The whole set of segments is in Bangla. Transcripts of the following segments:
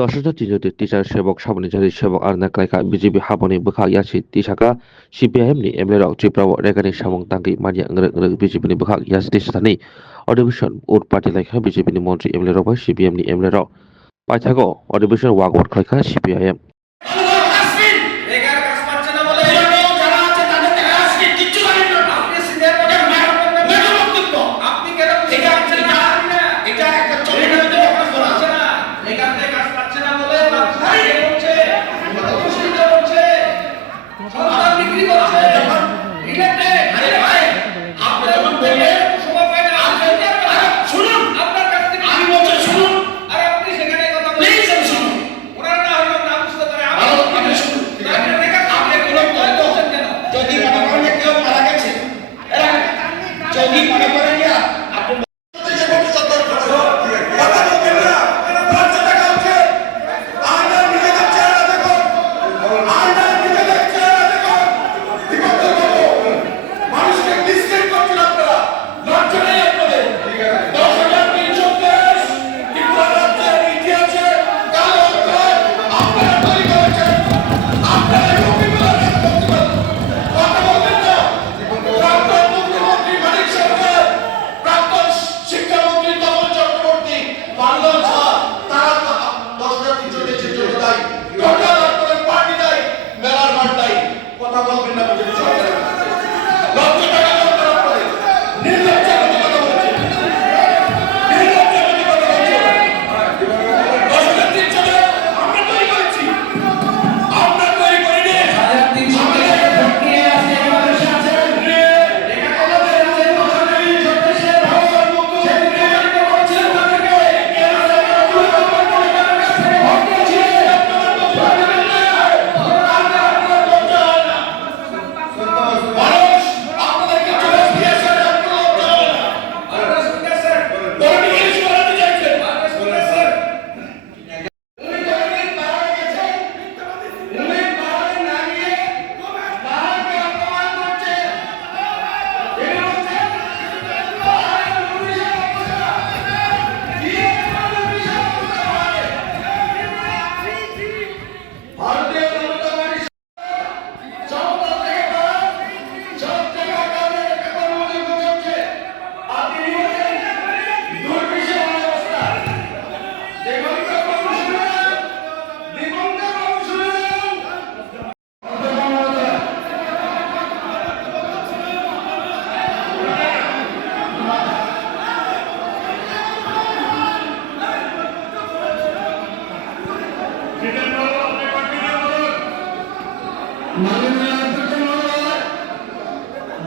দশজন তিনজों टिचार सेबक साबनिजारि सेबक आरो नाख्लायखा बिजेपि हाबनि बोखा यासि तिसाका CPIM नि एमएलए त्रिपुरा रेगानि सामं तांगि मानिया अंग्रेग बिजेपि नि बोखा यासि तिसानि अधिवेशन उट पार्टी लायखा बिजेपि नि मन्त्री एमएलए रबा CPIM नि एमएलए पाइथागो अधिवेशन वागवर खायखा CPIM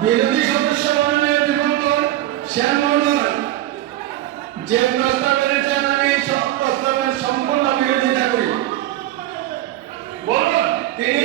বিরোধী সদস্য মনোনয়ন নিবন্ধন শ্যাম মহোদয় যে প্রস্তাব এনেছেন আমি সব প্রস্তাবের সম্পূর্ণ বিরোধিতা করি। তিনি